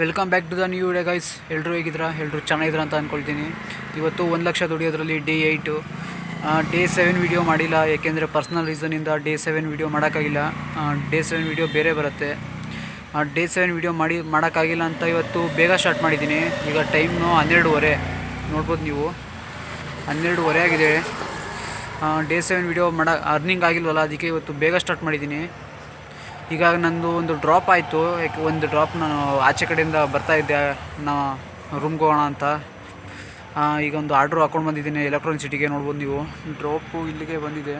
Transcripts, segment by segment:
Welcome back to the new video guys. ಎಲ್ಲರೂ ಹೇಗಿದ್ದೀರಾ? ಎಲ್ಲರೂ ಚೆನ್ನಾಗಿದ್ದೀರಾ ಅಂತ ಅಂದ್ಕೊಳ್ತೀನಿ. ಇವತ್ತು 1,00,000 ದುಡಿಯೋದ್ರಲ್ಲಿ ಡೇ 8. ಡೇ 7 ವೀಡಿಯೋ ಮಾಡಿಲ್ಲ, ಏಕೆಂದರೆ ಪರ್ಸ್ನಲ್ ರೀಸನಿಂದ ಡೇ 7 ವೀಡಿಯೋ ಮಾಡೋಕ್ಕಾಗಿಲ್ಲ. ಡೇ 7 ವೀಡಿಯೋ ಬೇರೆ ಬರುತ್ತೆ. ಡೇ 7 ವೀಡಿಯೋ ಮಾಡೋಕ್ಕಾಗಿಲ್ಲ ಅಂತ ಇವತ್ತು ಬೇಗ ಸ್ಟಾರ್ಟ್ ಮಾಡಿದ್ದೀನಿ. ಈಗ ಟೈಮು 12:30 ನೋಡ್ಬೋದು ನೀವು, 12:30 ಆಗಿದೆ. ಡೇ 7 ವೀಡಿಯೋ ಅರ್ನಿಂಗ್ ಆಗಿಲ್ವಲ್ಲ, ಅದಕ್ಕೆ ಇವತ್ತು ಬೇಗ ಸ್ಟಾರ್ಟ್ ಮಾಡಿದ್ದೀನಿ. ಈಗ ನಂದು ಒಂದು ಡ್ರಾಪ್ ಆಯಿತು. ಒಂದು ಡ್ರಾಪ್ ನಾನು ಆಚೆ ಕಡೆಯಿಂದ ಬರ್ತಾಯಿದ್ದೆ ರೂಮ್ಗೆ ಹೋಗೋಣ ಅಂತ. ಈಗ ಒಂದು ಆರ್ಡ್ರು ಹಾಕ್ಕೊಂಡು ಬಂದಿದ್ದೀನಿ ಎಲೆಕ್ಟ್ರಾನಿಕ್ ಸಿಟಿಗೆ. ನೋಡ್ಬೋದು ನೀವು, ಡ್ರಾಪು ಇಲ್ಲಿಗೆ ಬಂದಿದೆ.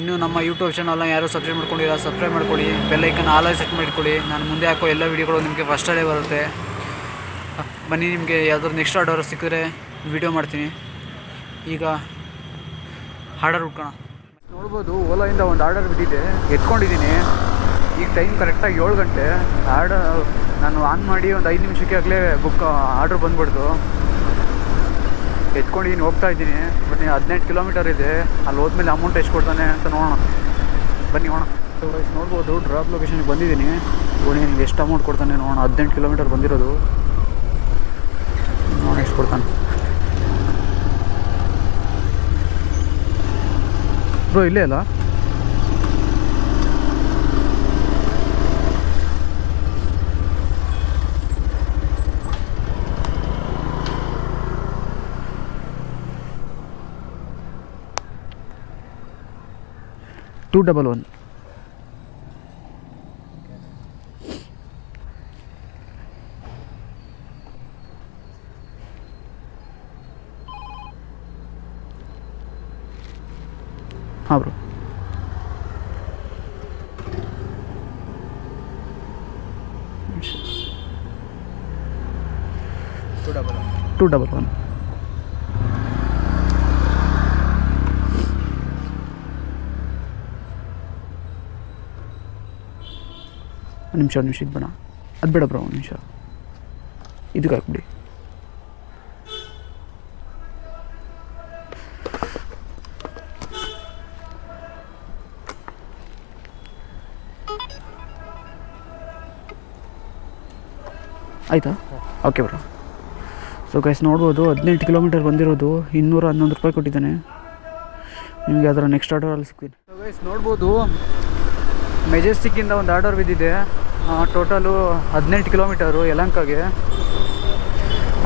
ಇನ್ನೂ ನಮ್ಮ ಯೂಟ್ಯೂಬ್ ಚಾನಲ್ನ ಯಾರು ಸಬ್ಸ್ಕ್ರೈಬ್ ಮಾಡ್ಕೊಂಡಿಲ್ಲ, ಸಬ್ಸ್ಕ್ರೈಬ್ ಮಾಡ್ಕೊಳ್ಳಿ. ಬೆಲ್ಲೈಕನ್ ಆಲ್ ಸೆಟ್ ಮಾಡಿಕೊಳ್ಳಿ. ನಾನು ಮುಂದೆ ಹಾಕೋ ಎಲ್ಲ ವೀಡಿಯೋಗಳು ನಿಮಗೆ ಫಸ್ಟಲ್ಲೇ ಬರುತ್ತೆ. ಬನ್ನಿ, ನಿಮಗೆ ಯಾವ್ದಾದ್ರು ನೆಕ್ಸ್ಟ್ ಆರ್ಡರ್ ಸಿಕ್ಕಿದ್ರೆ ವೀಡಿಯೋ ಮಾಡ್ತೀನಿ. ಈಗ ಆರ್ಡರ್ ಹುಡ್ಕೋಣ. ನೋಡ್ಬೋದು, ಓಲಾಯಿಂದ ಒಂದು ಆರ್ಡರ್ ಬಿದ್ದಿದೆ, ಎತ್ಕೊಂಡಿದ್ದೀನಿ. ಈಗ ಟೈಮ್ ಕರೆಕ್ಟಾಗಿ 7 ಗಂಟೆ. ನಾನು ಆನ್ ಮಾಡಿ ಒಂದು 5 ನಿಮಿಷಕ್ಕೆ ಆಗಲೇ ಆರ್ಡ್ರ್ ಬಂದ್ಬಿಡ್ತು. ಎತ್ಕೊಂಡಿದ್ದೀನಿ, ಹೋಗ್ತಾ ಇದ್ದೀನಿ. ಬಟ್ 18 ಕಿಲೋಮೀಟರ್ ಇದೆ. ಅಲ್ಲಿ ಹೋದ್ಮೇಲೆ ಅಮೌಂಟ್ ಎಷ್ಟು ಕೊಡ್ತಾನೆ ಅಂತ ನೋಡೋಣ. ಬನ್ನಿ ಹೋಗೋಣ. ನೋಡ್ಬೋದು, ಡ್ರಾಪ್ ಲೊಕೇಶನ್ಗೆ ಬಂದಿದ್ದೀನಿ. ನೋಡಿ ಎಷ್ಟು ಅಮೌಂಟ್ ಕೊಡ್ತಾನೆ ನೋಡೋಣ. 18 ಕಿಲೋಮೀಟರ್ ಬಂದಿರೋದು, ನೋಡೋಣ ಎಷ್ಟು ಕೊಡ್ತಾನೆ. ಬ್ರೋ ಇಲ್ಲೇ ಅಲ್ಲ? ಟೂ 211. ಹಾಂ ಬ್ರೋ, ಟೂ 211. ಒಂದು ನಿಮಿಷ ಇದು ಬೇಡ, ಅದು ಬೇಡ ಬ್ರೋ, ಒಂದು ನಿಮಿಷ ಇದಕ್ಕೆ ಹಾಕ್ಬಿಡಿ. ಆಯಿತಾ? Okay bro. ಸೊ ಗೈಸ್ ನೋಡ್ಬೋದು, 18 ಕಿಲೋಮೀಟರ್ ಬಂದಿರೋದು. 211 ರೂಪಾಯಿ ಕೊಟ್ಟಿದ್ದಾನೆ. ನಿಮಗೆ ಅದರ ನೆಕ್ಸ್ಟ್ ಆರ್ಡರಲ್ಲಿ ಸಿಗ್ತೀನಿ. ಸೊ ಗೈಸ್ ನೋಡ್ಬೋದು, ಮೆಜೆಸ್ಟಿಕ್ಕಿಂದ ಒಂದು ಆರ್ಡರ್ ಬಿದ್ದಿದೆ. Total 18 kilometre ಯಲಹಂಕಗೆ.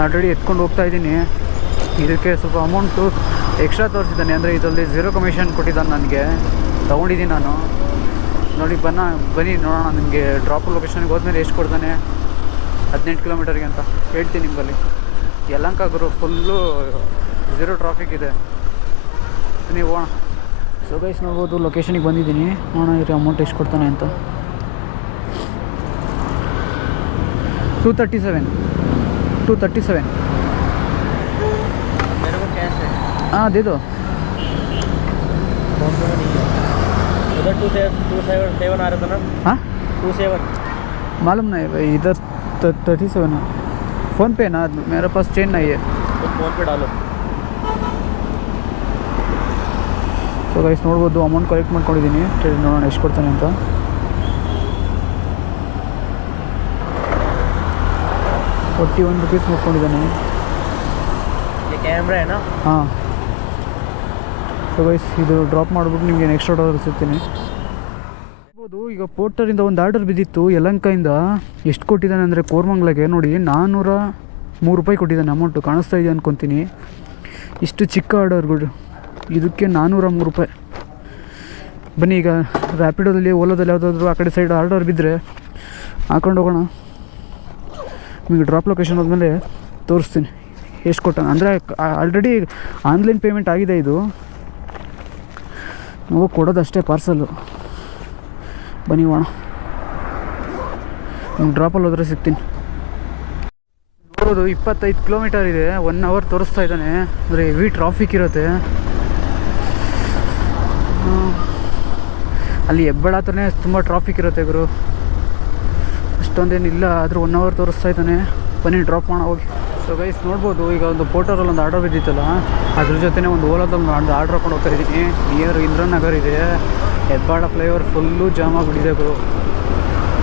ಆಲ್ರೆಡಿ ಎತ್ಕೊಂಡು ಹೋಗ್ತಾ ಇದ್ದೀನಿ. ಇದಕ್ಕೆ ಸ್ವಲ್ಪ ಅಮೌಂಟು ಎಕ್ಸ್ಟ್ರಾ ತೋರಿಸಿದ್ದಾನೆ, ಅಂದರೆ ಇದರಲ್ಲಿ 0 ಕಮಿಷನ್ ಕೊಟ್ಟಿದ್ದಾನೆ ನನಗೆ. ತೊಗೊಂಡಿದ್ದೀನಿ ನಾನು. ನೋಡಿ ಬನ್ನಿ ನೋಡೋಣ. ನಿಮಗೆ ಡ್ರಾಪ್ ಲೊಕೇಶನ್ಗೆ ಹೋದ್ಮೇಲೆ ಎಷ್ಟು ಕೊಡ್ತಾನೆ 18 ಕಿಲೋಮೀಟರ್ಗೆ ಅಂತ ಹೇಳ್ತೀನಿ ನಿಮ್ಮಲ್ಲಿ. ಯಲಹಂಕ ಗುರು ಫುಲ್ಲು 0 ಟ್ರಾಫಿಕ್ ಇದೆ. ನೀವು ಹೋಗೋಣ. ಸೊ ಗೈಸ್ ನೋಡ್ಬೋದು, ಲೊಕೇಶನಿಗೆ ಬಂದಿದ್ದೀನಿ. ನೋಡೋಣ ಇರಿ ಅಮೌಂಟ್ ಎಷ್ಟು ಕೊಡ್ತಾನೆ ಅಂತ. 237. हाँ दे दो. उधर 277 आ रहा था ना? हाँ 27 मालूम नहीं भाई, इधर 37 है. फ़ोन पे ना, मेरे पास चेंज नहीं है. तो फ़ोन पे डालो. ಸೊ ಗೈಸ್ ನೋಡ್ಬೋದು, ಅಮೌಂಟ್ ಕಲೆಕ್ಟ್ ಮಾಡ್ಕೊಂಡಿದ್ದೀನಿ. ನೋಡೋಣ ಎಷ್ಟು ಕೊಡ್ತಾನೆ ಅಂತ. 41 रुपीस ಮಾಡ್ಕೊಂಡಿದ್ದಾನೆ. ಕ್ಯಾಮ್ರಾ ಏನಾ? ಹಾಂ. ಸೊ ಗೈಸ್ ಇದು ಡ್ರಾಪ್ ಮಾಡಿಬಿಟ್ಟು ನಿಮಗೆ ನೆಕ್ಸ್ಟ್ ಆರ್ಡರ್ ಸಿಗ್ತೀನಿ. ನೋಡ್ಬೋದು, ಈಗ ಪೋರ್ಟರಿಂದ ಒಂದು ಆರ್ಡರ್ ಬಿದ್ದಿತ್ತು ಯಲಹಂಕದಿಂದ. ಎಷ್ಟು ಕೊಟ್ಟಿದ್ದಾನೆ ಅಂದರೆ ಕೋರ್ಮಂಗ್ಲಗೆ ನೋಡಿ 403 ರೂಪಾಯಿ ಕೊಟ್ಟಿದ್ದಾನೆ. ಅಮೌಂಟು ಕಾಣಿಸ್ತಾ ಇದೆ ಅಂದ್ಕೊತೀನಿ. ಇಷ್ಟು ಚಿಕ್ಕ ಆರ್ಡರ್ಗಳು, ಇದಕ್ಕೆ 403 ರೂಪಾಯಿ. ಬನ್ನಿ ಈಗ ರ್ಯಾಪಿಡೋದಲ್ಲಿ, ಓಲಾದಲ್ಲಿ ಯಾವುದಾದ್ರೂ ಆ ಕಡೆ ಸೈಡ್ ಆರ್ಡರ್ ಬಿದ್ದರೆ ಹಾಕೊಂಡು ಹೋಗೋಣ. ನಿಮಗೆ ಡ್ರಾಪ್ ಲೊಕೇಶನ್ ಹೋದ್ಮೇಲೆ ತೋರಿಸ್ತೀನಿ ಎಷ್ಟು ಕೊಟ್ಟಾನೆ. ಅಂದರೆ ಆಲ್ರೆಡಿ ಆನ್ಲೈನ್ ಪೇಮೆಂಟ್ ಆಗಿದೆ. ಇದು ನಾವು ಕೊಡೋದಷ್ಟೇ ಪಾರ್ಸಲ್ಲು. ಬನ್ನಿ ಹೋಗೋಣ. ನಿಮ್ಗೆ ಡ್ರಾಪಲ್ಲಿ ಹೋದರೆ ಸಿಗ್ತೀನಿ. ನೋಡೋದು 25 ಕಿಲೋಮೀಟರ್ ಇದೆ. 1 ಅವರ್ ತೋರಿಸ್ತಾ ಇದ್ದಾನೆ. ಅಂದರೆ ಹೆವಿ ಟ್ರಾಫಿಕ್ ಇರುತ್ತೆ ಅಲ್ಲಿ. ಹೆಬ್ಬಾಳ ಹತ್ರನೇ ತುಂಬ ಟ್ರಾಫಿಕ್ ಇರುತ್ತೆ ಗುರು. ಅಷ್ಟೊಂದೇನಿಲ್ಲ, ಆದರೂ 1 ಅವರ್ ತೋರಿಸ್ತಾ ಇದ್ದಾನೆ. ಬನ್ನಿ ಡ್ರಾಪ್ ಮಾಡೋಣ ಹೋಗಿ. ಸೊ ಗೈಸ್ ನೋಡ್ಬೋದು, ಈಗ ಒಂದು ಪೋರ್ಟರಲ್ಲಿ ಒಂದು ಆರ್ಡರ್ ಬಿದ್ದಿತ್ತಲ್ಲ, ಅದ್ರ ಜೊತೆನೇ ಒಂದು ಓಲಾದಲ್ಲಿ ಒಂದು ಆರ್ಡರ್ ಹಾಕೊಂಡು ಹೋಗ್ತಾ ಇದ್ದೀನಿ. ನಿಯರ್ ಇಂದ್ರನಗರ್ ಇದೆ. ಹೆಬ್ಬಾಳ ಫ್ಲೈಓವರ್ ಫುಲ್ಲು ಜಾಮ್ ಆಗಿಬಿಟ್ಟಿದೆ ಗುರು.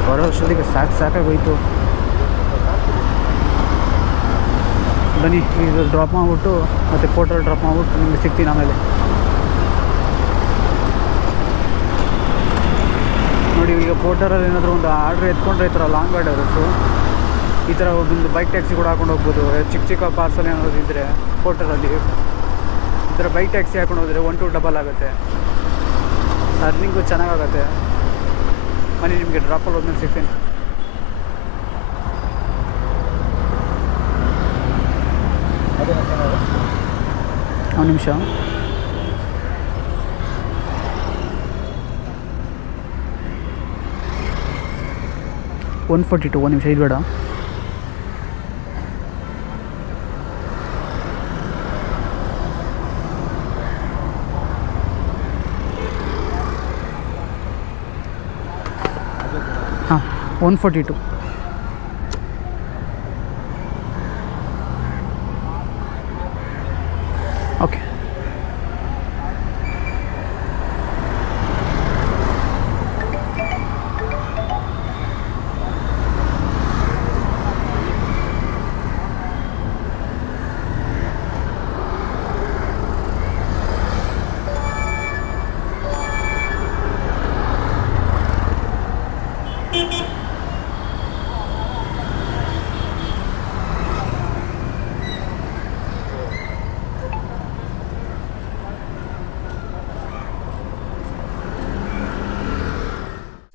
ಬರೋ ವರ್ಷದಿಗೆ ಸಾಕಾಗೋಯ್ತು. ಬನ್ನಿ ಇದು ಡ್ರಾಪ್ ಮಾಡಿಬಿಟ್ಟು ಮತ್ತು ಪೋರ್ಟರ್ ಡ್ರಾಪ್ ಮಾಡಿಬಿಟ್ಟು ನಿಮಗೆ ಸಿಗ್ತೀನಿ ಆಮೇಲೆ. ನೋಡಿ ಈಗ ಪೋರ್ಟರಲ್ಲಿ ಏನಾದರೂ ಒಂದು ಆರ್ಡ್ರ್ ಎತ್ಕೊಂಡ್ರೆ ಈ ಥರ ಲಾಂಗ್ ಆರ್ಡರ್ಸು ಈ ಥರ ಒಂದು ಬೈಕ್ ಟ್ಯಾಕ್ಸಿ ಕೂಡ ಹಾಕೊಂಡು ಹೋಗ್ಬೋದು. ಚಿಕ್ಕ ಪಾರ್ಸಲ್ ಏನಾದರೂ ಇದ್ದರೆ ಪೋರ್ಟರಲ್ಲಿ ಈ ಥರ ಬೈಕ್ ಟ್ಯಾಕ್ಸಿ ಹಾಕೊಂಡು ಹೋದರೆ 1 to ಡಬಲ್ ಆಗುತ್ತೆ, ಅರ್ನಿಂಗು ಚೆನ್ನಾಗಾಗತ್ತೆ. ಬನ್ನಿ ನಿಮಗೆ ಡ್ರಾಪಲ್ಲಿ ಹೋದ್ಮೇಲೆ ಸಿಗ್ತೀನಿ. ಒಂದು ನಿಮಿಷ. $142. ಒಂದು ನಿಮಿಷ, ಇದು ಬೇಡ. ಹಾಂ, 142. ಓಕೆ.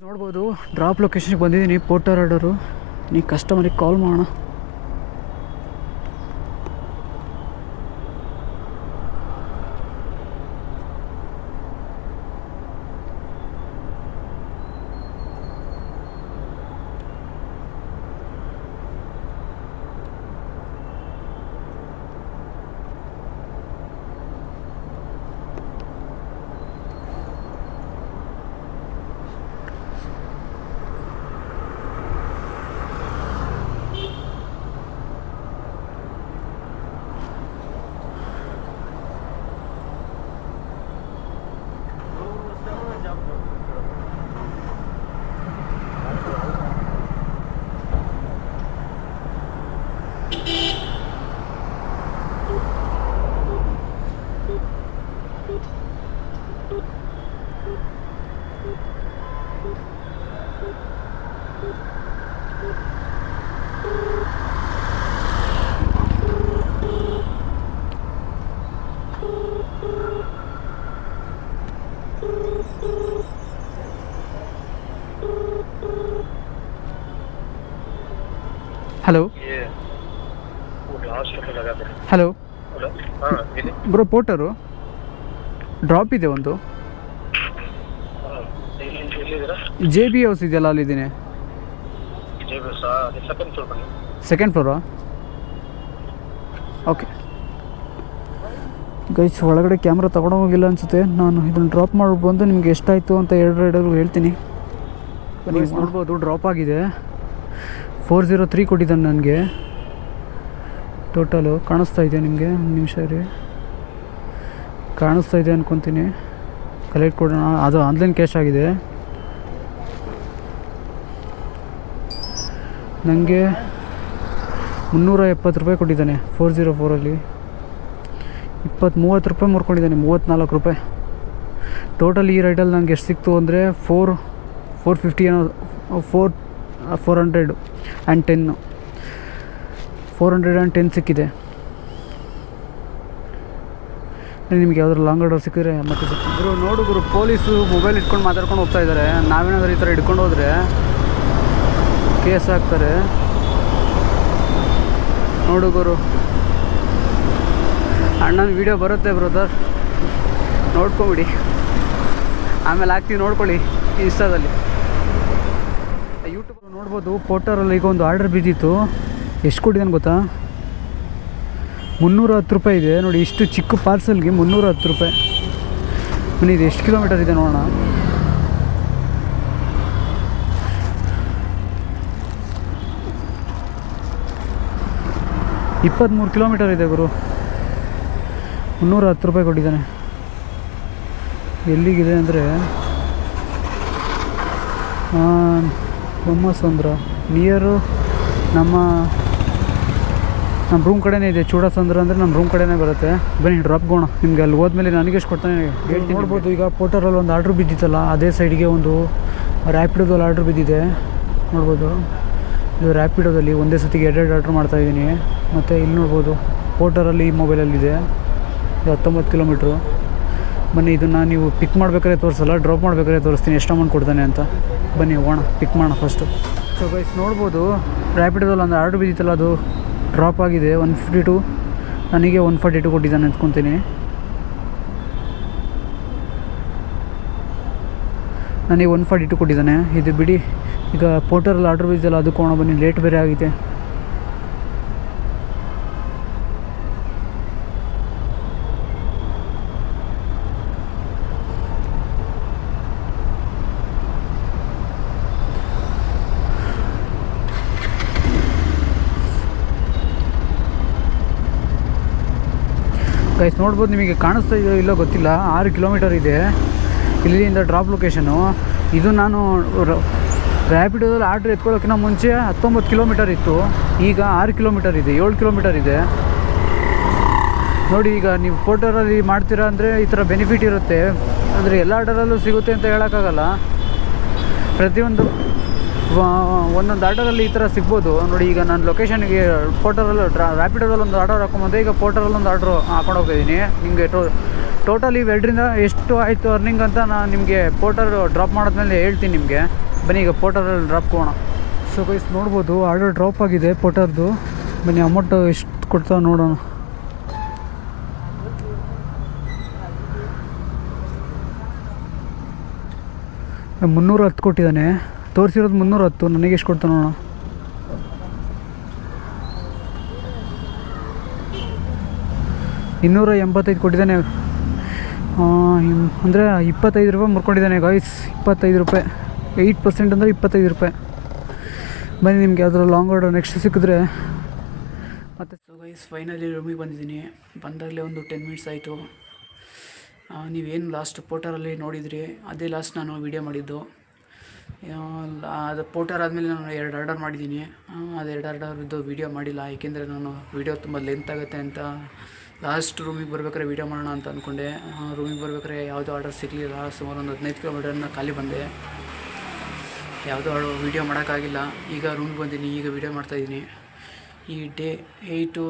ನೋಡ್ಬೋದು ಡ್ರಾಪ್ ಲೊಕೇಶನ್ಗೆ ಬಂದಿದ್ದೀನಿ. Porter order. ನೀವು ಕಸ್ಟಮರಿಗೆ ಕಾಲ್ ಮಾಡೋಣ. Hello hello bro, Porter drop ಇದೆ ಒಂದು. JB ಹೌಸ್ ಇದೆಯಲ್ಲ, ಅಲ್ಲಿದ್ದೀನಿ. ಸೆಕೆಂಡ್ ಫ್ಲೋರಾ? ಓಕೆ ಗೈಸ್, ಒಳಗಡೆ ಕ್ಯಾಮ್ರಾ ತೊಗೊಂಡೋಗಿಲ್ಲ ಅನಿಸುತ್ತೆ. ನಾನು ಇದನ್ನು ಡ್ರಾಪ್ ಮಾಡಿ ಬಂದು ನಿಮಗೆ ಎಷ್ಟಾಯಿತು ಅಂತ ಎರಡು ಹೇಳ್ತೀನಿ. ನೀವು ನೋಡ್ಬೋದು ಡ್ರಾಪ್ ಆಗಿದೆ. 403 ಕೊಟ್ಟಿದ್ದಾನೆ ನನಗೆ ಟೋಟಲು. ಕಾಣಿಸ್ತಾ ಇದೆ ನಿಮಗೆ? ಒಂದು ನಿಮಿಷ ಇರಿ, ಕಾಣಿಸ್ತಾ ಇದೆ ಅಂದ್ಕೊತೀನಿ. ಕಲೆಕ್ಟ್ ಕೊಡೋಣ. ಅದು ಆನ್ಲೈನ್ ಕ್ಯಾಶ್ ಆಗಿದೆ. ನನಗೆ 370 ರೂಪಾಯಿ ಕೊಟ್ಟಿದ್ದಾನೆ 404ಅಲ್ಲಿ. 30 ರೂಪಾಯಿ ಮುರ್ಕೊಂಡಿದ್ದಾನೆ, 34 ರೂಪಾಯಿ ಟೋಟಲ್. ಈ ರೈಡಲ್ಲಿ ನನಗೆ ಎಷ್ಟು ಸಿಕ್ತು ಅಂದರೆ 450 ಏನೋ, 410 410 ಸಿಕ್ಕಿದೆ. ನಿಮಗೆ ಯಾವ್ದಾದ್ರು ಲಾಂಗ್ ಆರ್ಡರ್ ಸಿಕ್ಕಿದ್ರೆ ಮತ್ತೆ ಸಿಕ್ಕಿದ್ರು. ನೋಡು ಗುರು, ಪೊಲೀಸು ಮೊಬೈಲ್ ಇಟ್ಕೊಂಡು ಮಾತಾಡ್ಕೊಂಡು ಹೋಗ್ತಾ ಇದ್ದಾರೆ. ನಾವೇನಾದ್ರೂ ಈ ಥರ ಹಿಡ್ಕೊಂಡು ಹೋದರೆ ಕೇಸ್ ಹಾಕ್ತಾರೆ. ನೋಡು ಗುರು, ಅಣ್ಣನ ವೀಡಿಯೋ ಬರುತ್ತೆ ಬ್ರದರ್, ನೋಡ್ಕೊಂಬಿಡಿ. ಆಮೇಲೆ ಹಾಕ್ತೀವಿ, ನೋಡ್ಕೊಳ್ಳಿ ಇನ್ಸ್ಟಾದಲ್ಲಿ. ಯೂಟ್ಯೂಬ್ ನೋಡ್ಬೋದು. ಪೋರ್ಟರಲ್ಲಿ ಈಗ ಒಂದು ಆರ್ಡರ್ ಬಿದ್ದಿತ್ತು. ಎಷ್ಟು ಕೊಟ್ಟಿದ್ದಾನೆ ಗೊತ್ತಾ? 310 ರೂಪಾಯಿ ಇದೆ ನೋಡಿ. ಇಷ್ಟು ಚಿಕ್ಕ ಪಾರ್ಸಲ್ಗೆ 310 ರೂಪಾಯಿ. ಬನ್ನಿ, ಇದು ಎಷ್ಟು ಕಿಲೋಮೀಟರ್ ಇದೆ ನೋಡೋಣ. $23 ಕಿಲೋಮೀಟರ್ ಇದೆ ಗುರು. 310 ರೂಪಾಯಿ ಕೊಟ್ಟಿದ್ದಾನೆ. ಎಲ್ಲಿಗಿದೆ ಅಂದರೆ ಬೊಮ್ಮಸಂದ್ರ ನಿಯರು ನಮ್ಮ ರೂಮ್ ಕಡೆನೇ ಇದೆ. ಚೂಡಸಂದ್ರ ಅಂದರೆ ನಮ್ಮ ರೂಮ್ ಕಡೆನೇ ಬರುತ್ತೆ. ಬನ್ನಿ ಡ್ರಾಪ್ ಗೋಣ. ನಿಮಗೆ ಅಲ್ಲಿ ಹೋದ್ಮೇಲೆ ನನಗೆ ಎಷ್ಟು ಕೊಡ್ತಾನೆ ಹೇಳ್ತೀನಿ. ನೋಡ್ಬೋದು ಈಗ ಪೋರ್ಟರಲ್ಲಿ ಒಂದು ಆರ್ಡ್ರ್ ಬಿದ್ದಿತ್ತಲ್ಲ, ಅದೇ ಸೈಡ್ಗೆ ಒಂದು ರ್ಯಾಪಿಡೋದಲ್ಲಿ ಆರ್ಡ್ರ್ ಬಿದ್ದಿದೆ. ನೋಡ್ಬೋದು ಇದು ರ್ಯಾಪಿಡೋದಲ್ಲಿ ಒಂದೇ ಸತಿಗೆ ಎರಡು ಆರ್ಡ್ರ್ ಮಾಡ್ತಾಯಿದ್ದೀನಿ. ಮತ್ತು ಇಲ್ಲಿ ನೋಡ್ಬೋದು ಪೋರ್ಟರಲ್ಲಿ ಈ ಮೊಬೈಲಲ್ಲಿದೆ. ಇದು 19 ಕಿಲೋಮೀಟ್ರು. ಬನ್ನಿ ಇದನ್ನು ನೀವು ಪಿಕ್ ಮಾಡಬೇಕಾದ್ರೆ ತೋರಿಸಲ್ಲ, ಡ್ರಾಪ್ ಮಾಡಬೇಕಾದ್ರೆ ತೋರಿಸ್ತೀನಿ ಎಷ್ಟು ಅಮೌಂಟ್ ಕೊಡ್ತಾನೆ ಅಂತ. ಬನ್ನಿ ಹೋಗೋಣ, ಪಿಕ್ ಮಾಡೋಣ ಫಸ್ಟು. ಸೊ ಗೈಸ್ ನೋಡ್ಬೋದು ರ್ಯಾಪಿಡೋದಲ್ಲಿ ಒಂದು ಆರ್ಡ್ರ್ ಬಿದ್ದಿತ್ತಲ್ಲ, ಅದು ಡ್ರಾಪ್ ಆಗಿದೆ. 152 ನನಗೆ 142 ಕೊಟ್ಟಿದ್ದಾನೆ ಅಂದ್ಕೊತೀನಿ. ನನಗೆ 142 ಕೊಟ್ಟಿದ್ದಾನೆ. ಇದು ಬಿಡಿ, ಈಗ ಪೋರ್ಟರಲ್ಲಿ ಆರ್ಡ್ರ್ ಬಿದ್ದಿಲ್ಲ ಅದಕ್ಕೆ ಹೋಗೋಣ ಬನ್ನಿ. ಲೇಟ್ ಬೇರೆ ಆಗಿದೆ. ಗೈಸ್ ನೋಡ್ಬೋದು, ನಿಮಗೆ ಕಾಣಿಸ್ತಾ ಇದೆಯೋ ಇಲ್ಲೋ ಗೊತ್ತಿಲ್ಲ, 6 ಕಿಲೋಮೀಟರ್ ಇದೆ ಇಲ್ಲಿಂದ ಡ್ರಾಪ್ ಲೊಕೇಶನು. ಇದು ನಾನು ರ್ಯಾಪಿಡೋದಲ್ಲಿ ಆರ್ಡ್ರ್ ಎತ್ಕೊಳ್ಳೋಕ್ಕಿಂತ ಮುಂಚೆ 19 ಕಿಲೋಮೀಟರ್ ಇತ್ತು, ಈಗ 6 ಕಿಲೋಮೀಟರ್ ಇದೆ, 7 ಕಿಲೋಮೀಟರ್ ಇದೆ ನೋಡಿ. ಈಗ ನೀವು ಪೋರ್ಟರಲ್ಲಿ ಮಾಡ್ತೀರಾ ಅಂದರೆ ಈ ಥರ ಬೆನಿಫಿಟ್ ಇರುತ್ತೆ. ಅಂದರೆ ಎಲ್ಲ ಆರ್ಡರಲ್ಲೂ ಸಿಗುತ್ತೆ ಅಂತ ಹೇಳೋಕ್ಕಾಗಲ್ಲ. ಪ್ರತಿಯೊಂದು ಒಂದೊಂದು ಆರ್ಡರಲ್ಲಿ ಈ ಥರ ಸಿಗ್ಬೋದು ನೋಡಿ. ಈಗ ನಾನು ಲೊಕೇಶನ್ಗೆ ಪೋರ್ಟರಲ್ಲಿ ರ್ಯಾಪಿಡೋದಲ್ಲಿ ಒಂದು ಆರ್ಡರ್ ಹಾಕೊಂಬಂದೆ, ಈಗ ಪೋರ್ಟರಲ್ಲಿ ಒಂದು ಆರ್ಡ್ರು ಹಾಕೊಂಡು ಹೋಗ್ತಾಯಿದ್ದೀನಿ. ನಿಮಗೆ ಟೋಟಲ್ ಇವೆರಡರಿಂದ ಎಷ್ಟು ಆಯಿತು ಅರ್ನಿಂಗ್ ಅಂತ ನಾನು ನಿಮಗೆ ಪೋರ್ಟರ್ ಡ್ರಾಪ್ ಮಾಡಿದ್ಮೇಲೆ ಹೇಳ್ತೀನಿ ನಿಮಗೆ. ಬನ್ನಿ ಈಗ ಪೋರ್ಟರಲ್ಲಿ ಡ್ರಾಪ್ ಕೊಡೋಣ. ಸೊ ಗೈಸ್ ನೋಡ್ಬೋದು ಆರ್ಡರ್ ಡ್ರಾಪ್ ಆಗಿದೆ ಪೋರ್ಟರ್ದು. ಬನ್ನಿ ಅಮೌಂಟು ಎಷ್ಟು ಕೊಡ್ತಾ ನೋಡೋಣ. $310 ಕೊಟ್ಟಿದ್ದಾನೆ. ತೋರಿಸಿರೋದು 310, ನನಗೆ ಎಷ್ಟು ಕೊಡ್ತಾನೆ ನೋಡೋಣ. $285 ಕೊಟ್ಟಿದ್ದಾನೆ. ಅಂದರೆ 25 ರೂಪಾಯಿ ಮುರ್ಕೊಂಡಿದ್ದಾನೆ ಗೈಸ್. 25 ರೂಪಾಯಿ, 8% ಅಂದರೆ 25 ರೂಪಾಯಿ. ಬನ್ನಿ ನಿಮಗೆ ಅದರ ಲಾಂಗ್ ಆರ್ಡರ್ ನೆಕ್ಸ್ಟ್ ಸಿಕ್ಕಿದ್ರೆ ಮತ್ತು. ಸೊ ಗೈಸ್ ಫೈನಲಿ ರೂಮಿಗೆ ಬಂದಿದ್ದೀನಿ. ಬಂದಾಗಲೇ ಒಂದು 10 ಮಿನಿಟ್ಸ್ ಆಯಿತು. ನೀವೇನು ಲಾಸ್ಟ್ ಪೋರ್ಟರಲ್ಲಿ ನೋಡಿದ್ರಿ ಅದೇ ಲಾಸ್ಟ್ ನಾನು ವೀಡಿಯೋ ಮಾಡಿದ್ದು. ಅದು ಪೋರ್ಟರ್ ಆದಮೇಲೆ ನಾನು 2 ಆರ್ಡರ್ ಮಾಡಿದ್ದೀನಿ. ಅದು 2 ಆರ್ಡರ್ದು ವೀಡಿಯೋ ಮಾಡಿಲ್ಲ, ಏಕೆಂದರೆ ನಾನು ವೀಡಿಯೋ ತುಂಬ ಲೆಂತ್ ಆಗುತ್ತೆ ಅಂತ ಲಾಸ್ಟ್ ರೂಮಿಗೆ ಬರ್ಬೇಕಾದ್ರೆ ವೀಡಿಯೋ ಮಾಡೋಣ ಅಂತ ಅಂದ್ಕೊಂಡೆ. ರೂಮಿಗೆ ಬರ್ಬೇಕಾದ್ರೆ ಯಾವುದೋ ಆರ್ಡರ್ ಸಿಗಲಿಲ್ಲ. ಸುಮಾರು ಒಂದು 15 ಕಿಲೋಮೀಟರ್ನ ಖಾಲಿ ಬಂದೆ, ಯಾವುದೋ ವೀಡಿಯೋ ಮಾಡೋಕ್ಕಾಗಿಲ್ಲ. ಈಗ ರೂಮಿಗೆ ಬಂದೀನಿ, ಈಗ ವೀಡಿಯೋ ಮಾಡ್ತಾಯಿದ್ದೀನಿ. ಈ ಡೇ 8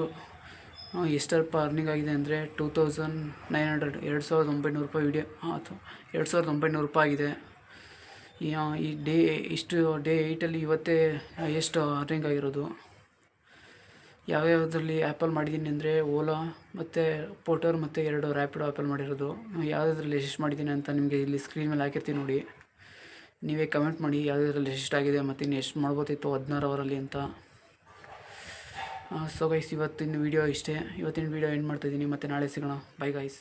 ಎಷ್ಟಪ್ಪ ಅರ್ನಿಂಗ್ ಆಗಿದೆ ಅಂದರೆ 2900, 2900 ರೂಪಾಯಿ ವೀಡಿಯೋ ಅಥವಾ 2900 ರೂಪಾಯಿ ಆಗಿದೆ. ಈ ಡೇ 8ಅಲ್ಲಿ ಇವತ್ತೇ ಎಷ್ಟು ಅರ್ನಿಂಗ್ ಆಗಿರೋದು. ಯಾವ್ಯಾವುದರಲ್ಲಿ ಆ್ಯಪಲ್ಲಿ ಮಾಡಿದ್ದೀನಿ ಅಂದರೆ ಓಲಾ ಮತ್ತು ಪೋರ್ಟರ್ ಮತ್ತು 2 ರ್ಯಾಪಿಡೋ ಆ್ಯಪಲ್ಲಿ ಮಾಡಿರೋದು. ಯಾವುದ್ರಲ್ಲಿ ಎಷ್ಟು ಮಾಡಿದ್ದೀನಿ ಅಂತ ನಿಮಗೆ ಇಲ್ಲಿ ಸ್ಕ್ರೀನ್ ಮೇಲೆ ಹಾಕಿರ್ತೀನಿ ನೋಡಿ. ನೀವೇ ಕಮೆಂಟ್ ಮಾಡಿ ಯಾವುದ್ರಲ್ಲಿ ಎಷ್ಟಾಗಿದೆ ಮತ್ತು ಇನ್ನು ಎಷ್ಟು ಮಾಡ್ಬೋದಿತ್ತು 16 ಅವರಲ್ಲಿ ಅಂತ. ಸೊ ಗೈಸ್ ಇವತ್ತಿನ ವೀಡಿಯೋ ಇಷ್ಟೇ. ಇವತ್ತಿನ ವೀಡಿಯೋ ಎಂಡ್ ಮಾಡ್ತಾಯಿದ್ದೀನಿ. ಮತ್ತು ನಾಳೆ ಸಿಗೋಣ. Bye guys.